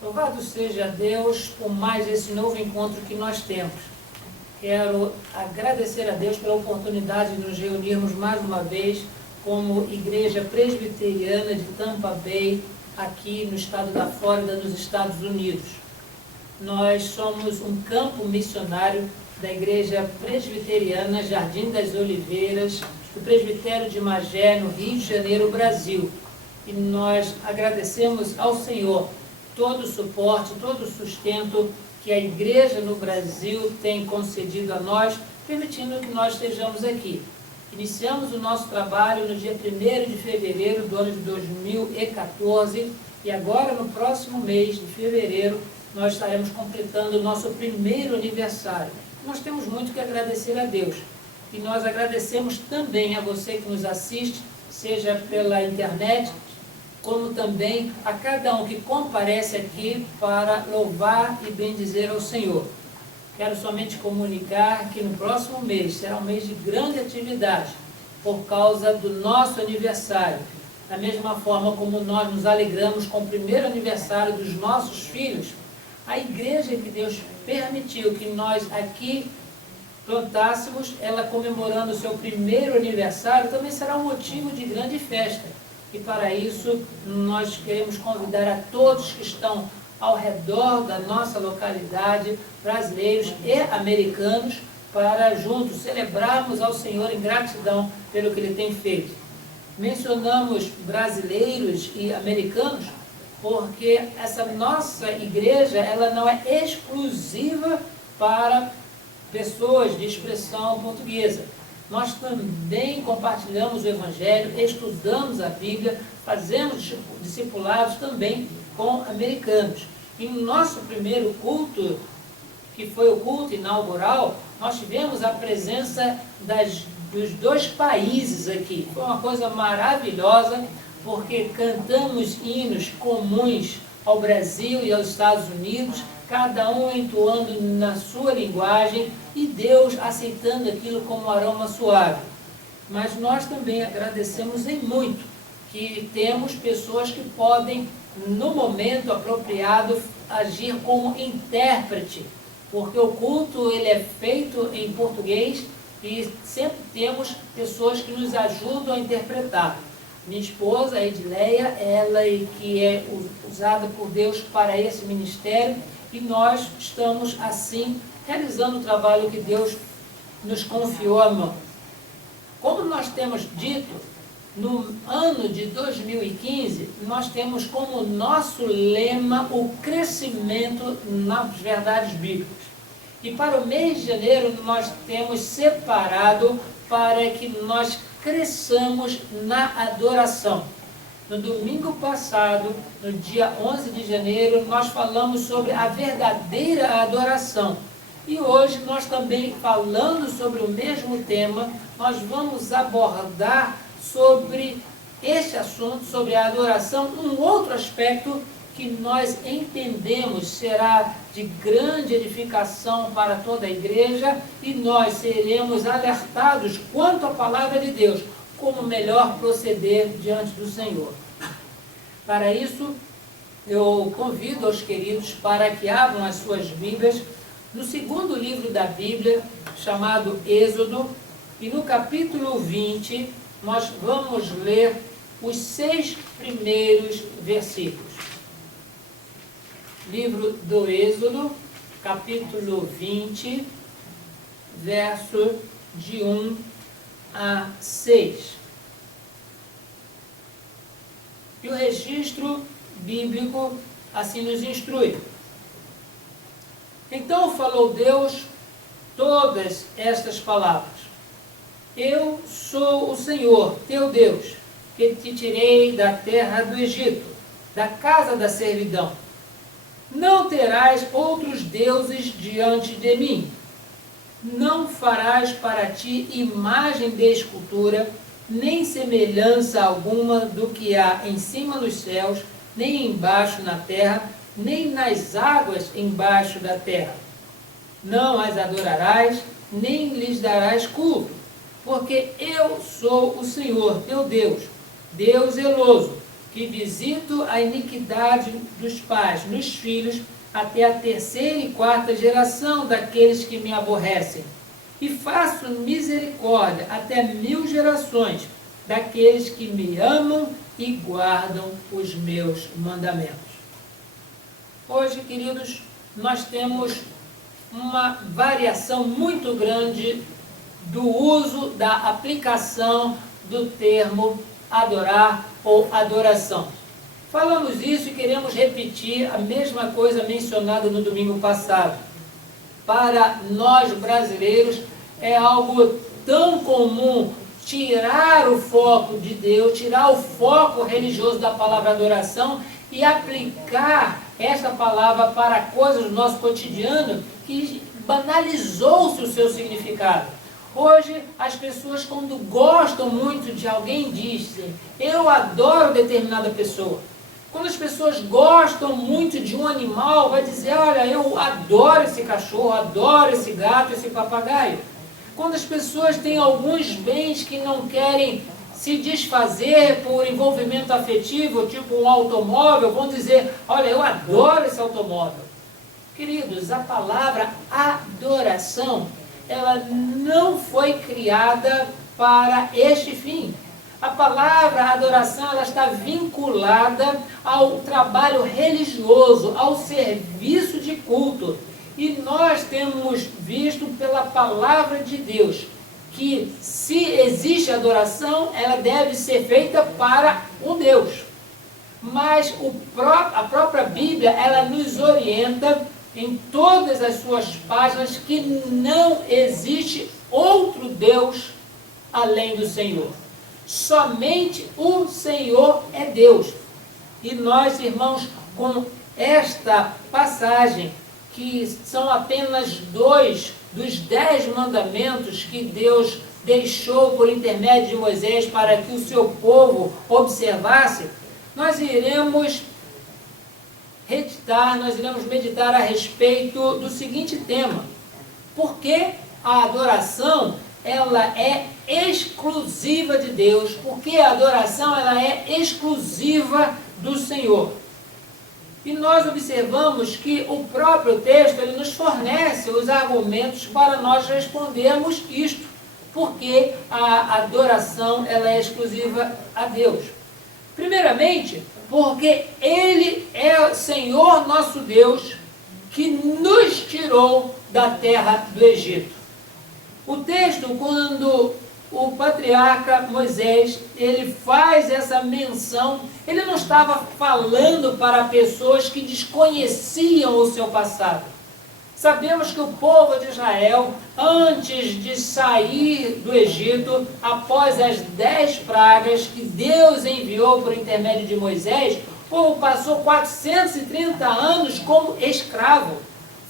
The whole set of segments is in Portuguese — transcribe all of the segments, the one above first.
Louvado seja Deus por mais esse novo encontro que nós temos. Quero agradecer a Deus pela oportunidade de nos reunirmos mais uma vez como Igreja Presbiteriana de Tampa Bay, aqui no estado da Flórida, nos Estados Unidos. Nós somos um campo missionário da Igreja Presbiteriana Jardim das Oliveiras, do Presbitério de Magé, no Rio de Janeiro, Brasil. E nós agradecemos ao Senhor todo o suporte, todo o sustento que a Igreja no Brasil tem concedido a nós, permitindo que nós estejamos aqui. Iniciamos o nosso trabalho no dia 1º de fevereiro do ano de 2014 e agora, no próximo mês de fevereiro, nós estaremos completando o nosso primeiro aniversário. Nós temos muito que agradecer a Deus. E nós agradecemos também a você que nos assiste, seja pela internet, como também a cada um que comparece aqui para louvar e bendizer ao Senhor. Quero somente comunicar que no próximo mês será um mês de grande atividade, por causa do nosso aniversário. Da mesma forma como nós nos alegramos com o primeiro aniversário dos nossos filhos, a igreja que Deus permitiu que nós aqui plantássemos, ela comemorando o seu primeiro aniversário, também será um motivo de grande festa. E para isso, nós queremos convidar a todos que estão ao redor da nossa localidade, brasileiros e americanos, para juntos celebrarmos ao Senhor em gratidão pelo que Ele tem feito. Mencionamos brasileiros e americanos porque essa nossa igreja, ela não é exclusiva para pessoas de expressão portuguesa. Nós também compartilhamos o Evangelho, estudamos a Bíblia, fazemos discipulados também com americanos. E no nosso primeiro culto, que foi o culto inaugural, nós tivemos a presença dos dois países aqui. Foi uma coisa maravilhosa, porque cantamos hinos comuns ao Brasil e aos Estados Unidos, cada um entoando na sua linguagem e Deus aceitando aquilo como um aroma suave. Mas nós também agradecemos em muito que temos pessoas que podem, no momento apropriado, agir como intérprete, porque o culto ele é feito em português e sempre temos pessoas que nos ajudam a interpretar. Minha esposa, a Edileia, ela que é usada por Deus para esse ministério, e nós estamos, assim, realizando o trabalho que Deus nos confiou à mão. Como nós temos dito, no ano de 2015, nós temos como nosso lema o crescimento nas verdades bíblicas. E para o mês de janeiro, nós temos separado para que nós cresçamos na adoração. No domingo passado, no dia 11 de janeiro, nós falamos sobre a verdadeira adoração. E hoje nós também, falando sobre o mesmo tema, nós vamos abordar sobre este assunto, sobre a adoração, um outro aspecto que nós entendemos será de grande edificação para toda a igreja, e nós seremos alertados quanto à palavra de Deus, como melhor proceder diante do Senhor. Para isso, eu convido aos queridos para que abram as suas Bíblias no segundo livro da Bíblia, chamado Êxodo, e no capítulo 20, nós vamos ler os 6 primeiros versículos. Livro do Êxodo, capítulo 20, verso de 1 a 6. E o registro bíblico assim nos instrui. Então falou Deus todas estas palavras. Eu sou o Senhor, teu Deus, que te tirei da terra do Egito, da casa da servidão. Não terás outros deuses diante de mim. Não farás para ti imagem de escultura, nem semelhança alguma do que há em cima dos céus, nem embaixo na terra, nem nas águas embaixo da terra. Não as adorarás, nem lhes darás culto, porque eu sou o Senhor, teu Deus, Deus zeloso, que visito a iniquidade dos pais nos filhos até a terceira e quarta geração daqueles que me aborrecem. E faço misericórdia até 1000 gerações daqueles que me amam e guardam os meus mandamentos. Hoje, queridos, nós temos uma variação muito grande do uso, da aplicação do termo adorar ou adoração. Falamos isso e queremos repetir a mesma coisa mencionada no domingo passado. Para nós brasileiros é algo tão comum tirar o foco de Deus, tirar o foco religioso da palavra adoração e aplicar esta palavra para coisas do nosso cotidiano que banalizou-se o seu significado. Hoje, as pessoas, quando gostam muito de alguém, dizem: eu adoro determinada pessoa. Quando as pessoas gostam muito de um animal, vai dizer: olha, eu adoro esse cachorro, adoro esse gato, esse papagaio. Quando as pessoas têm alguns bens que não querem se desfazer por envolvimento afetivo, tipo um automóvel, vão dizer: olha, eu adoro esse automóvel. Queridos, a palavra adoração, ela não foi criada para este fim. A palavra adoração, ela está vinculada ao trabalho religioso, ao serviço de culto. E nós temos visto pela palavra de Deus que, se existe adoração, ela deve ser feita para o Deus. Mas a própria Bíblia, ela nos orienta em todas as suas páginas que não existe outro Deus além do Senhor. Somente o Senhor é Deus. E nós, irmãos, com esta passagem, que são apenas 2 dos 10 mandamentos que Deus deixou por intermédio de Moisés para que o seu povo observasse, nós iremos meditar a respeito do seguinte tema: por que a adoração ela é exclusiva de Deus? Por que a adoração ela é exclusiva do Senhor? E nós observamos que o próprio texto ele nos fornece os argumentos para nós respondermos isto. Por que a adoração ela é exclusiva a Deus? Primeiramente, porque Ele é o Senhor nosso Deus que nos tirou da terra do Egito. O texto, quando o patriarca Moisés, ele faz essa menção, ele não estava falando para pessoas que desconheciam o seu passado. Sabemos que o povo de Israel, antes de sair do Egito, após as 10 pragas que Deus enviou por intermédio de Moisés, o povo passou 430 anos como escravo.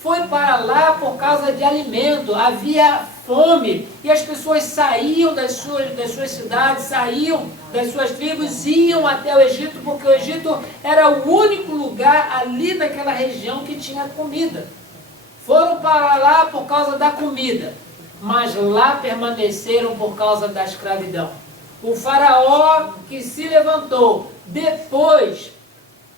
Foi para lá por causa de alimento, havia fome, e as pessoas saíam das suas cidades, saíam das suas tribos, iam até o Egito, porque o Egito era o único lugar ali naquela região que tinha comida. Foram para lá por causa da comida, mas lá permaneceram por causa da escravidão. O faraó que se levantou depois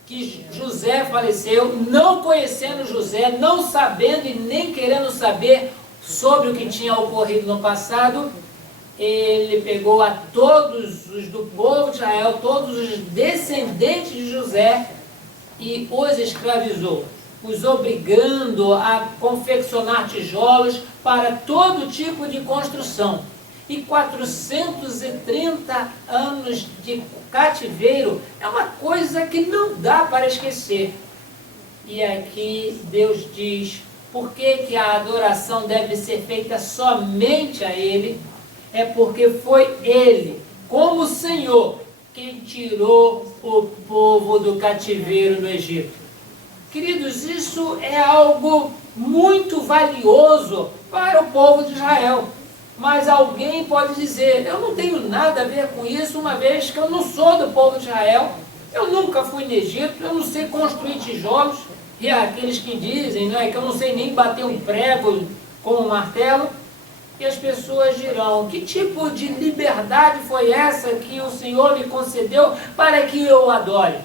que José faleceu, não conhecendo José, não sabendo e nem querendo saber sobre o que tinha ocorrido no passado, ele pegou a todos os do povo de Israel, todos os descendentes de José, e os escravizou, os obrigando a confeccionar tijolos para todo tipo de construção. E 430 anos de cativeiro é uma coisa que não dá para esquecer. E aqui Deus diz: por que a adoração deve ser feita somente a Ele? É porque foi Ele, como Senhor, que tirou o povo do cativeiro no Egito. Queridos, isso é algo muito valioso para o povo de Israel. Mas alguém pode dizer: eu não tenho nada a ver com isso, uma vez que eu não sou do povo de Israel, eu nunca fui no Egito, eu não sei construir tijolos. E há aqueles que dizem, né, que eu não sei nem bater um prego com um martelo. E as pessoas dirão: que tipo de liberdade foi essa que o Senhor me concedeu para que eu o adore?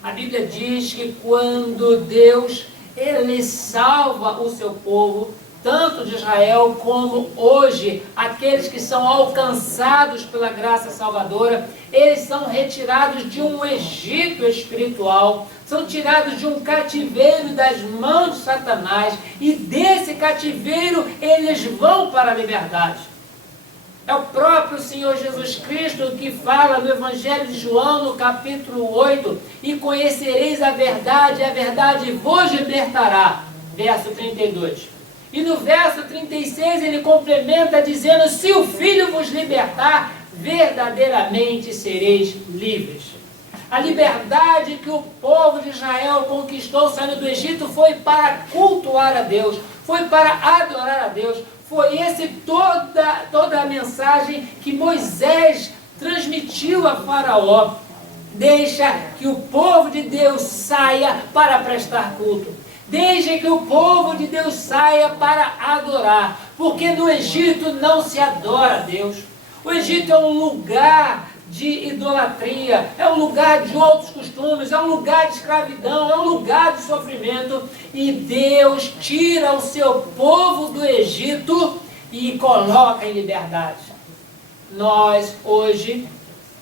A Bíblia diz que quando Deus, Ele salva o seu povo, tanto de Israel como hoje, aqueles que são alcançados pela graça salvadora, eles são retirados de um Egito espiritual, são tirados de um cativeiro das mãos de Satanás, e desse cativeiro eles vão para a liberdade. É o próprio Senhor Jesus Cristo que fala no Evangelho de João, no capítulo 8, e conhecereis a verdade vos libertará, verso 32. E no verso 36 ele complementa dizendo: se o Filho vos libertar, verdadeiramente sereis livres. A liberdade que o povo de Israel conquistou saindo do Egito foi para cultuar a Deus, foi para adorar a Deus. Foi esse toda a mensagem que Moisés transmitiu a Faraó. Deixa que o povo de Deus saia para prestar culto. Deixa que o povo de Deus saia para adorar. Porque no Egito não se adora a Deus. O Egito é um lugar de idolatria, é um lugar de outros costumes, é um lugar de escravidão, é um lugar de sofrimento. E Deus tira o seu povo do Egito e coloca em liberdade. Nós, hoje,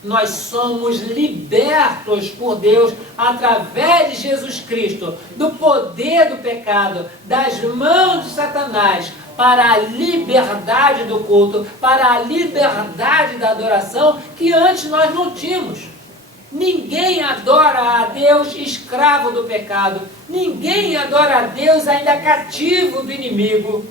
nós somos libertos por Deus através de Jesus Cristo, do poder do pecado, das mãos de Satanás, para a liberdade do culto, para a liberdade da adoração, que antes nós não tínhamos. Ninguém adora a Deus escravo do pecado, ninguém adora a Deus ainda cativo do inimigo.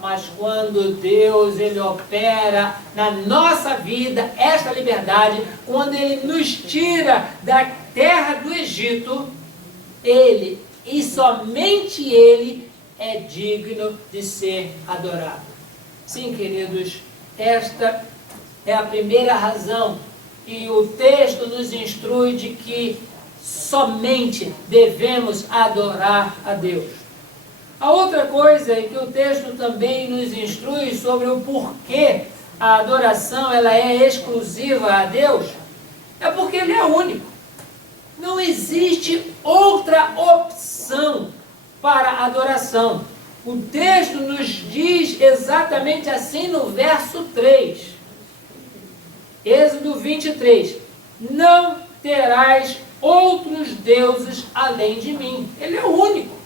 Mas quando Deus, Ele opera na nossa vida esta liberdade, quando Ele nos tira da terra do Egito, Ele, e somente Ele, é digno de ser adorado. Sim, queridos, esta é a primeira razão que o texto nos instrui de que somente devemos adorar a Deus. A outra coisa é que o texto também nos instrui sobre o porquê a adoração ela é exclusiva a Deus, é porque Ele é único. Não existe outra opção para a adoração. O texto nos diz exatamente assim no verso 3. Êxodo 23. Não terás outros deuses além de mim. Ele é o único.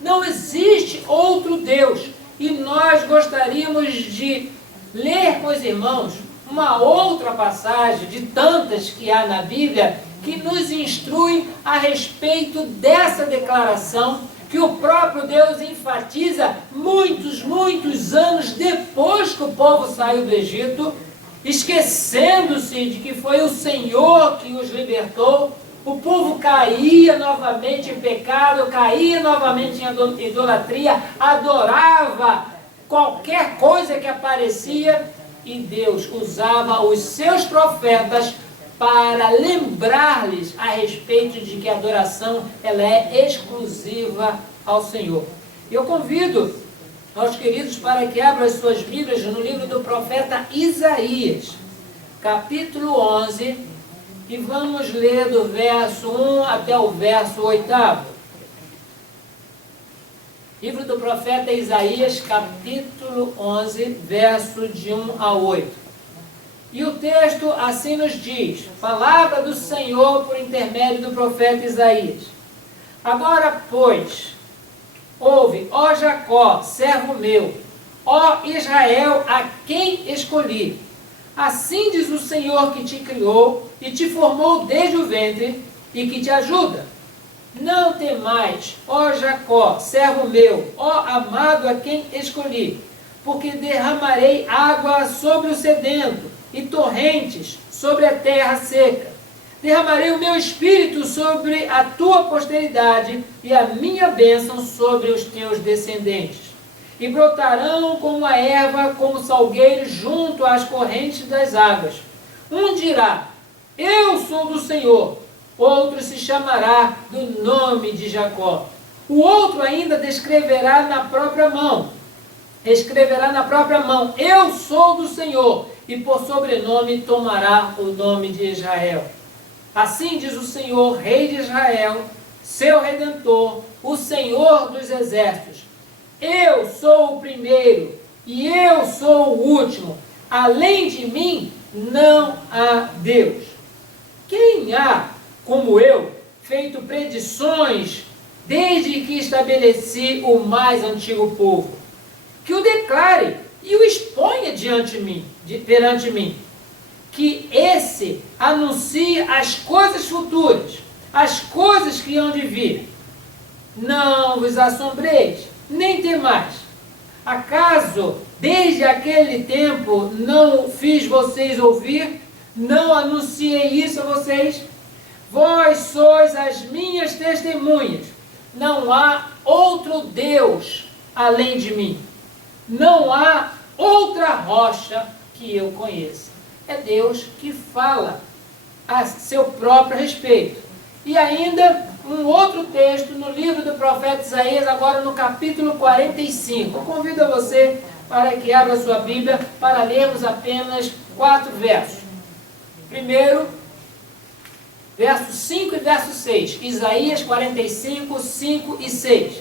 Não existe outro Deus. E nós gostaríamos de ler com os irmãos uma outra passagem de tantas que há na Bíblia que nos instrui a respeito dessa declaração que o próprio Deus enfatiza muitos anos depois que o povo saiu do Egito, esquecendo-se de que foi o Senhor que os libertou. O povo caía novamente em pecado, caía novamente em idolatria, adorava qualquer coisa que aparecia, e Deus usava os seus profetas para lembrar-lhes a respeito de que a adoração ela é exclusiva ao Senhor. Eu convido aos queridos para que abram as suas Bíblias no livro do profeta Isaías, capítulo 11, e vamos ler do verso 1 até o verso 8. Livro do profeta Isaías, capítulo 11, verso de 1 a 8. E o texto assim nos diz: palavra do Senhor por intermédio do profeta Isaías. Agora, pois, ouve, ó Jacó, servo meu, ó Israel, a quem escolhi. Assim diz o Senhor que te criou e te formou desde o ventre e que te ajuda. Não temais, ó Jacó, servo meu, ó amado a quem escolhi, porque derramarei água sobre o sedento e torrentes sobre a terra seca. Derramarei o meu espírito sobre a tua posteridade e a minha bênção sobre os teus descendentes. E brotarão como a erva, como salgueiro junto às correntes das águas. Um dirá: eu sou do Senhor. Outro se chamará do nome de Jacó. O outro ainda descreverá na própria mão: escreverá na própria mão: eu sou do Senhor, e por sobrenome tomará o nome de Israel. Assim diz o Senhor, Rei de Israel, seu Redentor, o Senhor dos exércitos: eu sou o primeiro e eu sou o último. Além de mim não há Deus. Quem há, como eu, feito predições desde que estabeleci o mais antigo povo? Que o declare e o exponha perante mim. Que esse anuncie as coisas futuras, as coisas que hão de vir. Não vos assombreis, nem temais. Acaso, desde aquele tempo, não fiz vocês ouvir? Não anunciei isso a vocês? Vós sois as minhas testemunhas. Não há outro Deus além de mim. Não há outra rocha que eu conheça. É Deus que fala a seu próprio respeito. E ainda um outro texto no livro do profeta Isaías, agora no capítulo 45. Eu convido a você para que abra sua Bíblia para lermos apenas 4 versos. Primeiro, verso 5 e verso 6. Isaías 45, 5 e 6.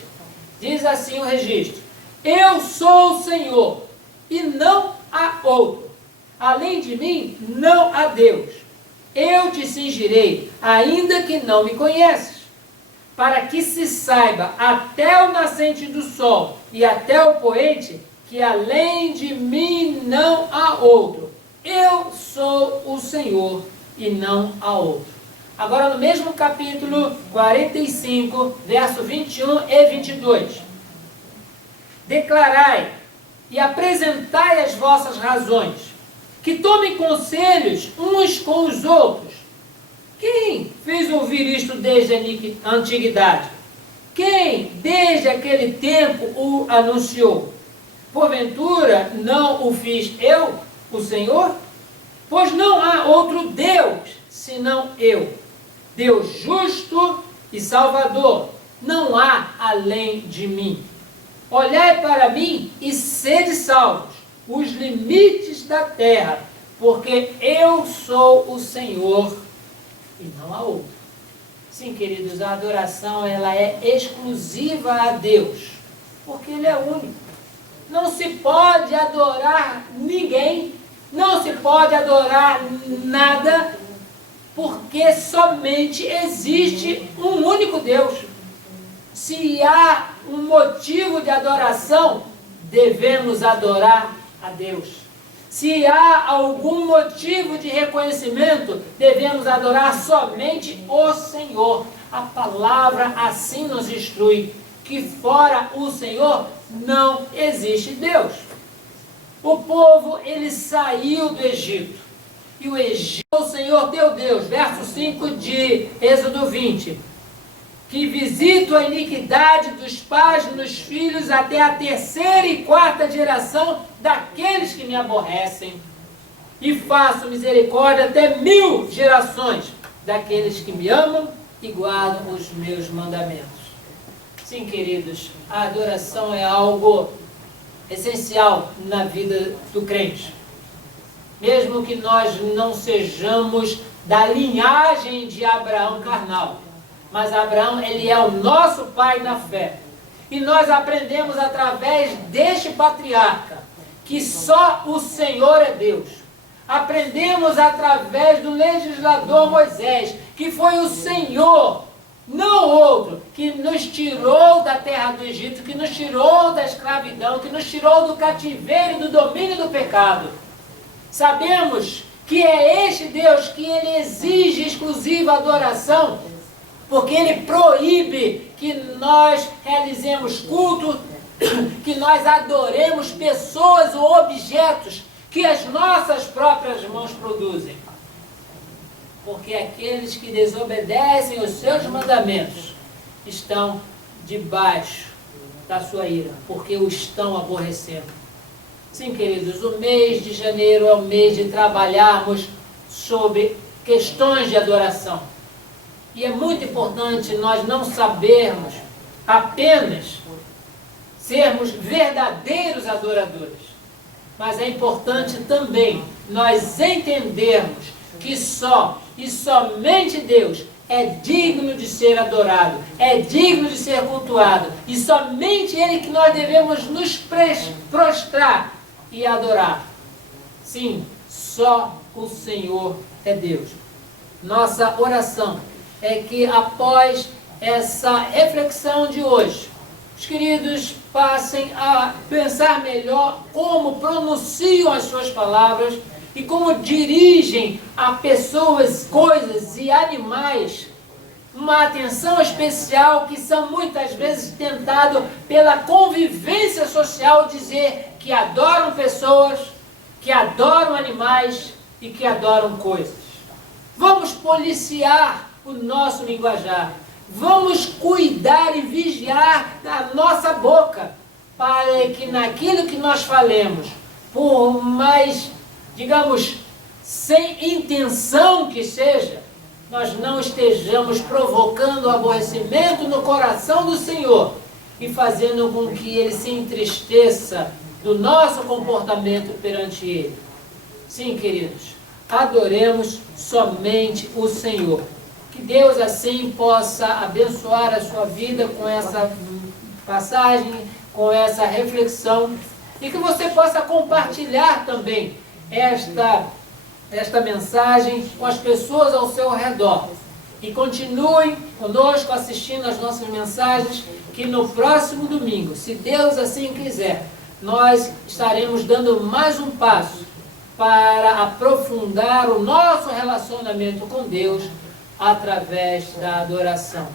Diz assim o registro: eu sou o Senhor, e não há outro. Além de mim, não há Deus. Eu te cingirei, ainda que não me conheces, para que se saiba até o nascente do sol e até o poente, que além de mim não há outro. Eu sou o Senhor e não há outro. Agora no mesmo capítulo 45, verso 21 e 22. Declarai e apresentai as vossas razões, que tomem conselhos uns com os outros. Quem fez ouvir isto desde a antiguidade? Quem desde aquele tempo o anunciou? Porventura não o fiz eu, o Senhor? Pois não há outro Deus senão eu, Deus justo e salvador. Não há além de mim. Olhai para mim e sede salvos, os limites da terra, porque eu sou o Senhor e não há outro. Sim, queridos, a adoração ela é exclusiva a Deus, porque Ele é único. Não se pode adorar ninguém, não se pode adorar nada, porque somente existe um único Deus. Se há um motivo de adoração, devemos adorar a Deus. Se há algum motivo de reconhecimento, devemos adorar somente o Senhor. A palavra assim nos instrui, que fora o Senhor não existe Deus. O povo, ele saiu do Egito. E o Egito é o Senhor teu Deus. Verso 5 de Êxodo 20. Que visito a iniquidade dos pais nos filhos até a 3ª e 4ª geração daqueles que me aborrecem. E faço misericórdia até 1000 gerações daqueles que me amam e guardam os meus mandamentos. Sim, queridos, a adoração é algo essencial na vida do crente. Mesmo que nós não sejamos da linhagem de Abraão carnal, mas Abraão, ele é o nosso pai na fé. E nós aprendemos através deste patriarca que só o Senhor é Deus. Aprendemos através do legislador Moisés, que foi o Senhor, não outro, que nos tirou da terra do Egito, que nos tirou da escravidão, que nos tirou do cativeiro e do domínio do pecado. Sabemos que é este Deus que ele exige exclusiva adoração, porque ele proíbe que nós realizemos culto, que nós adoremos pessoas ou objetos que as nossas próprias mãos produzem. Porque aqueles que desobedecem os seus mandamentos estão debaixo da sua ira, porque o estão aborrecendo. Sim, queridos, o mês de janeiro é o mês de trabalharmos sobre questões de adoração. E é muito importante nós não sabermos apenas sermos verdadeiros adoradores. Mas é importante também nós entendermos que só e somente Deus é digno de ser adorado, é digno de ser cultuado, e somente Ele que nós devemos nos prostrar e adorar. Sim, só o Senhor é Deus. Nossa oração é que após essa reflexão de hoje, os queridos passem a pensar melhor como pronunciam as suas palavras e como dirigem a pessoas, coisas e animais uma atenção especial que são muitas vezes tentados pela convivência social dizer que adoram pessoas, que adoram animais e que adoram coisas. Vamos policiar o nosso linguajar. Vamos cuidar e vigiar da nossa boca, para que naquilo que nós falemos, por mais, digamos, sem intenção que seja, nós não estejamos provocando aborrecimento no coração do Senhor e fazendo com que Ele se entristeça do nosso comportamento perante Ele. Sim, queridos, adoremos somente o Senhor. Que Deus assim possa abençoar a sua vida com essa passagem, com essa reflexão, e que você possa compartilhar também esta mensagem com as pessoas ao seu redor. E continuem conosco assistindo as nossas mensagens, que no próximo domingo, se Deus assim quiser, nós estaremos dando mais um passo para aprofundar o nosso relacionamento com Deus através da adoração.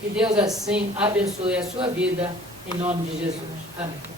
Que Deus assim abençoe a sua vida, em nome de Jesus. Amém.